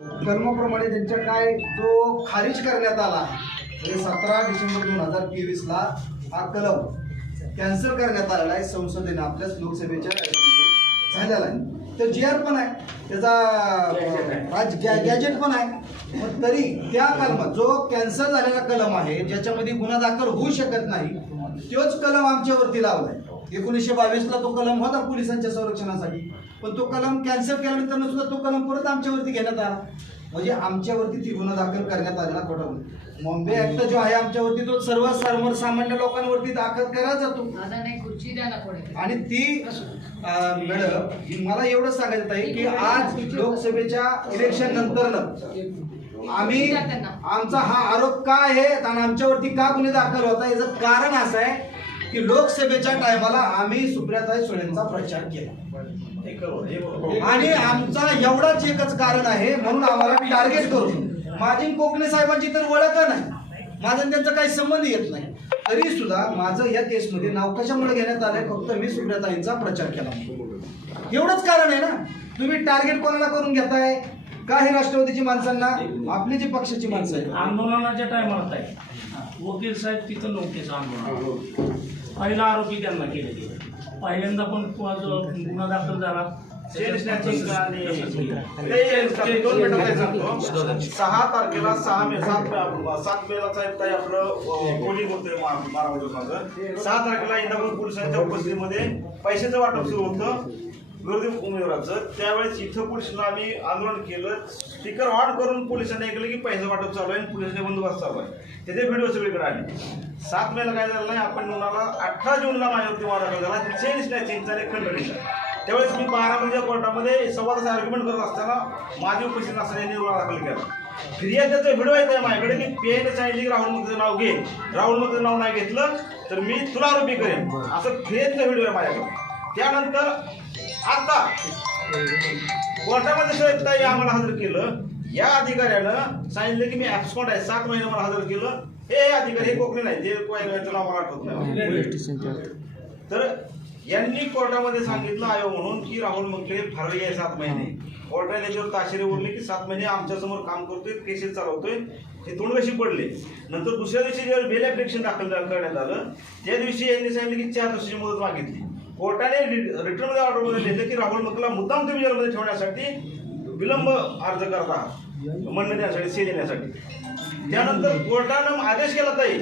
कलमाप्रमाणे त्यांच्या काय जो खारिज करण्यात आला आहे म्हणजे सतरा डिसेंबर दोन हजार तेवीसला हा कलम कॅन्सल करण्यात आलेला आहे संसदेने आपल्याच लोकसभेच्या झालेला आहे. तर जी आर पण आहे त्याचा गॅ गॅजेट पण आहे. पण तरी त्या कलमात जो कॅन्सल झालेला कलम आहे ज्याच्यामध्ये गुन्हा दाखल होऊ शकत नाही तोच कलम आमच्यावरती लावलाय. एकोणीसशे बावीसला तो कलम होता पोलिसांच्या संरक्षणासाठी. पण तो कलम कॅन्सल केल्यानंतर सुद्धा तो कलम परत आमच्यावरती घेण्यात आला. म्हणजे आमच्यावरती ती गुन्हा दाखल करण्यात आलेला गुन्हा बॉम्बे ऍक्ट जो आहे आमच्यावरती तो सर्व सर्व सामान्य लोकांवरती दाखल केला जातो. आणि ती मॅडम मला एवढं सांगायचं आहे की आज लोकसभेच्या इलेक्शन नंतर आम्ही आमचा हा आरोप का आहे आणि आमच्यावरती का गुन्हे दाखल होता याचं कारण असं आहे की लोकसभेच्या टायमाला आम्ही सुप्रियाताई सुळेंचा प्रचार केला. आणि आमचा एवढाच एकच कारण आहे म्हणून आम्हाला टार्गेट करून. माझी कोकणे साहेबांची तर ओळख नाही. माझा त्यांचा काही संबंध येत नाही. तरी सुद्धा माझं या केसमध्ये नाव कशामुळे घेण्यात आलंय? फक्त मी सुप्रियाताईंचा प्रचार केला. एवढंच कारण आहे ना? तुम्ही टार्गेट कोणाला करून घेताय? का हे राष्ट्रवादीची माणसांना? आपली जी पक्षाची माणसं आहेत. आंदोलनाच्या टायमाला वकील साहेब तिथं नव्हतेच आंदोलन. पहिला आरोपी त्यांना केले. गेले पहिल्यांदा पण गुन्हा दाखल झाला. सहा तारखेला सहा मे सात मे सात मेला साहेब ताई आपलं पोलिंग होतं बारामती माझं सहा तारखेला इंदापूर पोलिसांच्या उपस्थितीमध्ये पैशाचं वाटप सुरू होतं. विरोधी उमेदवाराचं त्यावेळेस इथं पोलिसांना आम्ही आंदोलन केलं स्पीकर वाट करून पोलिसांनी ऐकलं की पैसा वाटप चालू आहे आणि पोलिसांचे बंदोबस्त चालू आहे. त्याचे व्हिडिओ सगळीकडे आले. सात मेला काय झालं नाही आपण म्हणाला अठरा जूनला माझ्यावरती वाद दाखल झाला. चेन स्नॅचिंगचा आणि खंडणीचा त्यावेळेस मी बारामतीच्या कोर्टामध्ये संवादाचे आर्ग्युमेंट करत असताना माझी उपस्थित असताना यांनी गुन्हा दाखल केला. फिर्यादाचा व्हिडिओ येत आहे माझ्याकडे की पेन सांगितली की राहुल मगचं नाव घे. राहुल मगचं नाव नाही घेतलं तर मी तुला आरोपी करेन. असं फिर्यादचा व्हिडिओ आहे माझ्याकडे. त्यानंतर आता कोर्टामध्ये ताई आम्हाला हजर केलं. या अधिकाऱ्यानं सांगितलं की मी ऍब्सकॉन्ट आहे. सात महिने मला हजर केलं. हे अधिकारी हे कोकणी नाही ते कोयगावचं नाव मला आठवत नाही. तर यांनी कोर्टामध्ये सांगितलं आयोग म्हणून की राहुल मंगळे फरारी आहे सात महिने. कोर्टाने त्याच्यावर ताशेरे ओढले की सात महिने आमच्यासमोर काम करतोय केसेस चालवतोय. हे तोंड कशी पडले? नंतर दुसऱ्या दिवशी जेव्हा बेल ऍप्लिकेशन दाखल करण्यात आलं त्या दिवशी यांनी सांगितलं की चार दिवसाची मुदत मागितली. कोर्टाने रिटर्नमध्ये ऑर्डरमध्ये लिहिलं की राहुल मंगला मुद्दाम तुम्ही जेलमध्ये ठेवण्यासाठी विलंब अर्ज करत म्हणणं देण्यासाठी से देण्यासाठी. त्यानंतर कोर्टानं आदेश केला ताई.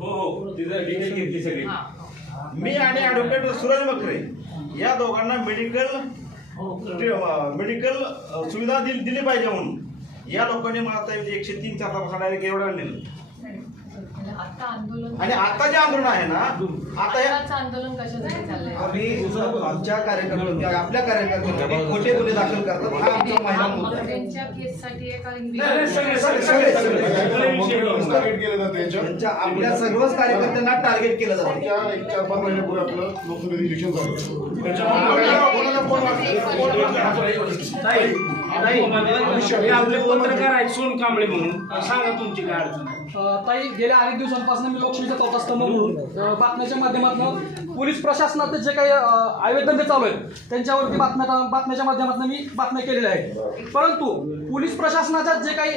हो हो. घेतली सगळी. मी आणि ॲडव्होकेट सूरज मकरे या दोघांना मेडिकल मेडिकल सुविधा दिली दिली पाहिजे म्हणून. या लोकांनी मला आता एकशे तीन चार तास डायरेक्ट एवढं नेलं. म्हणजे आता आंदोलन आणि आता जे आंदोलन आहे ना आता हे आताचं आंदोलन कशासाठी चाललंय. आम्ही आमच्या कार्यकर्त्यांनी आपल्या कार्यकर्त्यांनी खोटे गुन्हे दाखल करतात. हा आमचा महिला मुद्दा. आहे त्यांच्या केससाठी. टार्गेट केलं जातं आपल्या सर्वच कार्यकर्त्यांना टार्गेट केलं जातं. एक चार पाच महिन्यापूर्वी आपलं लोकसभेचं इलेक्शन झालं. हे आपले पत्रकार आहेत सोन कांबळे म्हणून. सांगा तुमची काय अडचण आहे. ताई गेल्या अनेक दिवसांपासून मी लोकशाहीचा चौथा स्तंभ म्हणून बातम्याच्या माध्यमातून पोलीस प्रशासनात जे काही अ, चालू आहेत त्यांच्यावरती बातम्या बातम्याच्या माध्यमातून मी बातम्या केलेल्या आहेत. परंतु पोलीस प्रशासनाच्या जे काही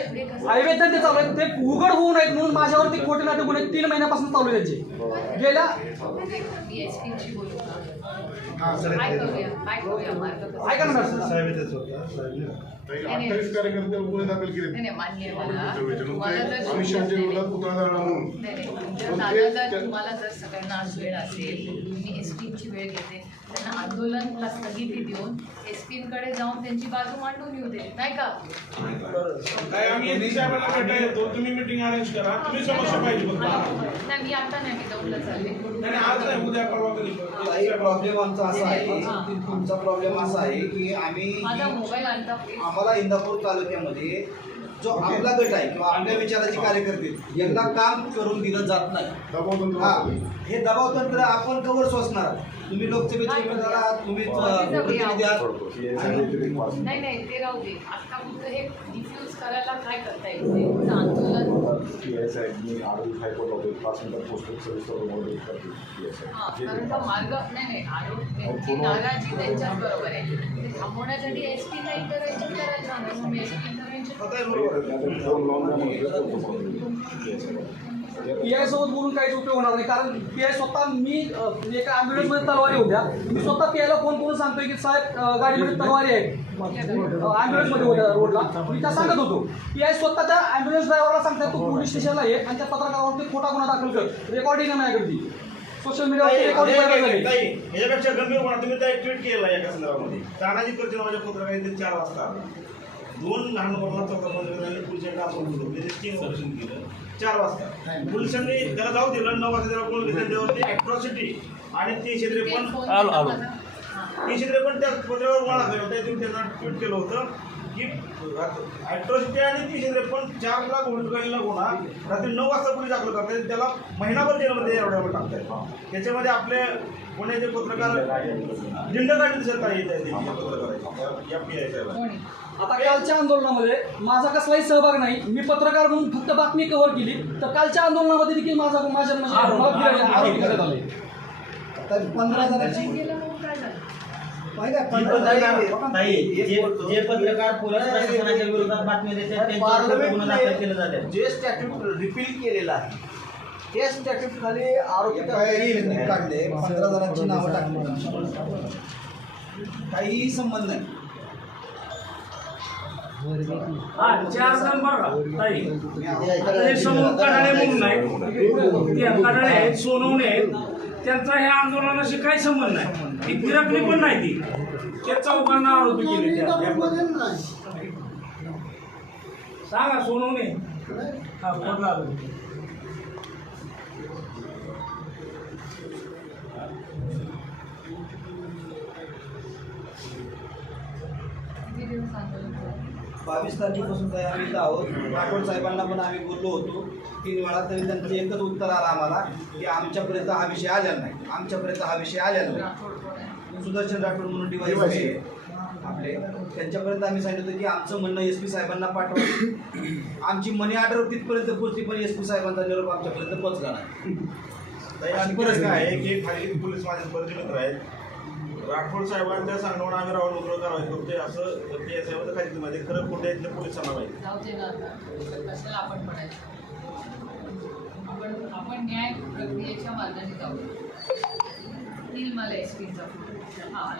अवैधन्य चालू आहेत ते उघड होऊ नयेत म्हणून माझ्यावरती खोटे नाटे गुन्हे तीन महिन्यापासून चालू आहे त्यांचे. गेल्या मी एसपीची बोलू का हा, सर. काय करूया काय करूया मार्ग कसा? ऐका ना मॅडम साहेब साहेब. अठ्ठावीस गुन्हे दाखल केले नाही मान्य आहे मला तुम्हाला जर विरोधात पुतळा जाळला म्हणून नाही, नाही. जर दादा जर तुम्हाला जर सगळ्यांना आज वेळ असेल मी एस पीची वेळ घेते त्यांना आंदोलनला स्थगिती देऊन एस पीकडे जाऊन त्यांची बाजू मांडून येऊ दे नाही का? आम्ही भेटायला येतो. तुम्ही मीटिंग अरेंज करा. तुम्ही समस्या पाहिजे फक्त. नाही मी आता नाही मी दौडला चालले नाही आज नाही उद्या परवा कधी. ताई, प्रॉब्लेम आमचा असा आहे आमचा प्रॉब्लेम असा आहे की आम्ही माझा मोबाईल आणता प्लीज आम्हाला इंदापूर तालुक्यामध्ये जो आपला गट आहे किंवा आपल्या विचाराचे कार्यकर्ते यांना काम करून दिलं जात नाही. दबाव तंत्र हा. हे दबाव तंत्र आपण कवर सोसणार. तुम्ही लोकसभेचे उमेदवार आहात प्रतिनिधी आहात. आणि नाही नाही ते राहू दे. आता फक्त हे डिफ्यूज करायला काय करता येईल? हा PSI. कारण का मार्ग नाही नाही आरोप त्यांची नाराजी त्यांच्याच बरोबर आहे. ते थांबवण्यासाठी एस टी नाही करायची करायचं नाही मग एस टी करतो आय सोबत बोलून काहीच उपयोग होणार नाही. कारण पी आय स्वतः मी म्हणजे एका ambulance मध्ये तलवारी होत्या मी स्वतः पी आयला फोन करून सांगतोय की साहेब गाडीमध्ये तलवारी आहे. अँब्युलन्समध्ये होत्या रोडला. मी त्या सांगत होतो. पी आय स्वतःच्या अँब्युलन्स ड्रायव्हरला सांगतात तू पोलीस स्टेशनला ये आणि त्या पत्रकारावरती खोटा गुन्हा दाखल कर. रेकॉर्डिंग आहे माझ्याकडे ती सोशल ताई, याच्यापेक्षा गंभीर गुन्हा. तुम्ही त्या ट्विट केला एका संदर्भामध्ये. तानाजी माझ्या पत्रकारितेत चार वाजता. दोन लहान मुलांना चौथा पंधरा पोलिसांनी आपण बोलवलं स्टिंग ऑपरेशन केलं. चार वाजता. पोलिसांनी त्याला जाऊ दिलं. नऊ वाजता त्याला बोलून घेतलं. त्यावरती अॅट्रॉसिटी आणि तीनशे त्रेपन्न आलो, आलो. तीनशे त्रेपन्न त्या पत्रावर मला केलं त्या दिवशी त्यांना ट्विट केलं होतं. की अॅट्रॉसिटी आणि तीनशे त्रेपन्न चार लाख गुन्हेगारीला गुन्हा रात्री नऊ वाजता पोलीस दाखल करतात त्याला महिनाभर जेलमध्ये एवढ्यावर टाकतात त्याच्यामध्ये आपले पुण्याचे पत्रकार या पत्रकाराचे, या PI साहेबांनी. कोणी आता कालच्या आंदोलनामध्ये माझा कसलाही सहभाग नाही मी पत्रकार म्हणून फक्त बातमी कव्हर केली तर कालच्या आंदोलनामध्ये देखील माझा माझ्या म्हणजे करण्यात आले आता पंधरा जणांची जी पत्रकार जे बोलतो. जे पत्रकार पोलीस प्रशासनाच्या विरोधात बातम्या देतात त्यांच्यावर गुन्हा दाखल केला जाते जे स्टॅट्यूट रिपील केलेलं आहे त्या स्टॅट्यूट खाली आरोपी काही यांनी काढले पंधरा जणांची नावं टाकली. काहीही संबंध नाही. हा चार जण बघा ताई. आता समोर कडाळे म्हणून आहे ते कडाळे आहेत सोनवणे आहेत. त्यांचा ह्या आंदोलनाशी काही संबंध नाही ती फिरकली पण नाही ती. ते चौकांना आरोपी केले सांगा सोनवणे. हा आरोपी. बावीस तारखेपासून काही आम्ही इथं आहोत. राठोड साहेबांना पण आम्ही बोललो होतो. तीन वेळा तरी त्यांचं एकच उत्तर आलं आम्हाला की आमच्यापर्यंत हा विषय आलेला नाही. आमच्यापर्यंत हा विषय आलेला नाही. आहे? सुदर्शन राठोड म्हणून डिवाइस आपले. त्यांच्यापर्यंत आम्ही सांगितलं होतं की आमचं म्हणणं एस पी साहेबांना पाठवा. आमची मनी ऑर्डर तिथपर्यंत पोहोचली पण एस पी साहेबांचा निरोप आमच्यापर्यंत पोहोचला नाही. आणि परत काय आहे की खाली पोलीस माझे परिचय मित्र आहेत. राठोड साहेबांच्या सांगण्यावर आम्ही राहुल उग्र कारवाई करतोय असं पी एस साहेबांचं खाली माहिती खरं कुठे इथल्या पोलिसांना माहिती जाऊ कशाला आपण म्हणायचं? आपण आपण न्याय प्रक्रियेच्या मार्गाने जाऊ. येईल मला एस पीचा फोन. हां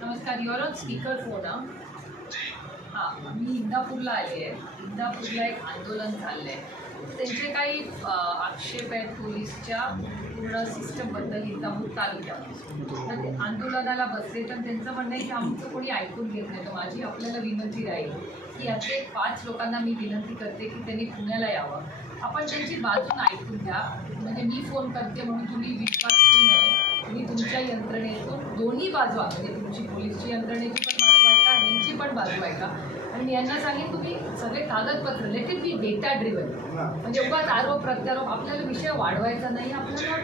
नमस्कार युअर ऑन स्पीकर फोन हा? हां मी इंदापूरला आले आहे. इंदापूरला एक आंदोलन चाललं आहे त्यांचे काही आक्षेप आहेत पोलीसच्या. पूर्ण सिस्टमबद्दल इंदापूर तालुक्यात. तर ते आंदोलनाला बसले तर त्यांचं म्हणणं आहे की आमचं कोणी ऐकून घेत नाही. तर माझी आपल्याला विनंती राहील की याचे पाच लोकांना मी विनंती करते की त्यांनी पुण्याला यावं. आपण त्यांची बाजून ऐकून घ्या. म्हणजे मी फोन करते म्हणून तुम्ही विश्वास ठेवू नये. तुम्ही तुमच्या यंत्रणेतून दोन्ही बाजू म्हणजे तुमची पोलीसची यंत्रणेची पण बाजू आहे का? यांची पण बाजू आहे का? आणि मी यांना सांगेन तुम्ही सगळे कागदपत्र let it be data driven म्हणजे उगाच आरोप प्रत्यारोप आपल्याला विषय वाढवायचा नाही. आपल्याला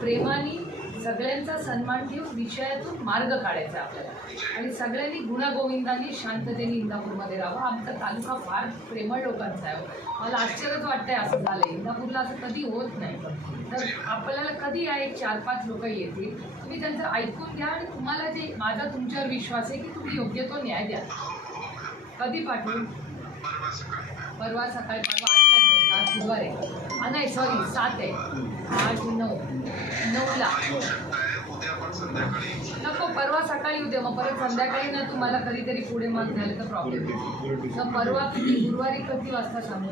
प्रेमाने सगळ्यांचा सन्मान ठेवून विषयातून मार्ग काढायचा आहे आपल्याला. आणि सगळ्यांनी गुणागोविंदाने शांततेने इंदापूरमध्ये राहावं. आमचा तालुका फार प्रेमळ लोकांचा आहे. मला आश्चर्यच वाटतंय असं झालं इंदापूरला असं कधी होत नाही. तर आपल्याला कधी एक चार पाच लोक येतील? तुम्ही त्यांचं ऐकून घ्या आणि तुम्हाला जे माझा तुमच्यावर विश्वास आहे की तुम्ही योग्य तो न्याय द्या. कधी पाठवू? परवा सकाळी परवा आठ? आज बुधवार आहे. नाही सॉरी सात आहे. आठ नऊ. नऊला. नको परवा सकाळी उद्या मग परत संध्याकाळी ना तुम्हाला कधीतरी पुढे मग झाले तर प्रॉब्लेम तर परवा किती? गुरुवारी किती वाजता सांगू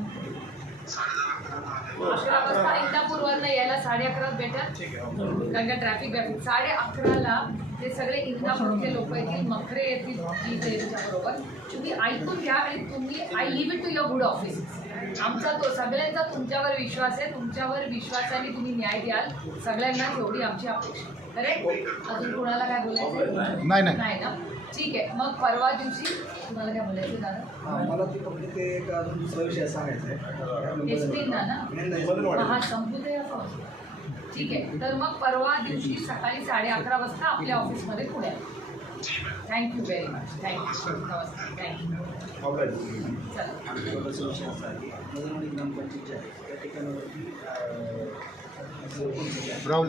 अकरा वाजता. इंदापूरवरनं यायला साडे अकराच भेटत कारण का ट्रॅफिक साडे अकराला ते सगळे इंदापूरचे लोक येतील मखरे येतील जी त्यांच्याबरोबर तुम्ही ऐकून घ्या आणि तुम्ही I leave it to your good office आमचा तो सगळ्यांचा तुमच्यावर विश्वास आहे तुमच्यावर विश्वासाने तुम्ही न्याय द्याल. सगळ्यांना एवढी आमची अपेक्षा करेक्ट अजून कुणाला काय बोलायचं नाही ना? ठीक आहे. मग परवा दिवशी तुम्हाला काय बोलायचं दादा? मला ते फक्त ते एक अजून दुसरा विषय सांगायचा आहे. ना ना? हा ठीक आहे. तर मग परवा दिवशी सकाळी साडे अकरा वाजता आपल्या ऑफिसमध्ये पुढे thank you very much thank you नमस्कार. थँक्यू चला.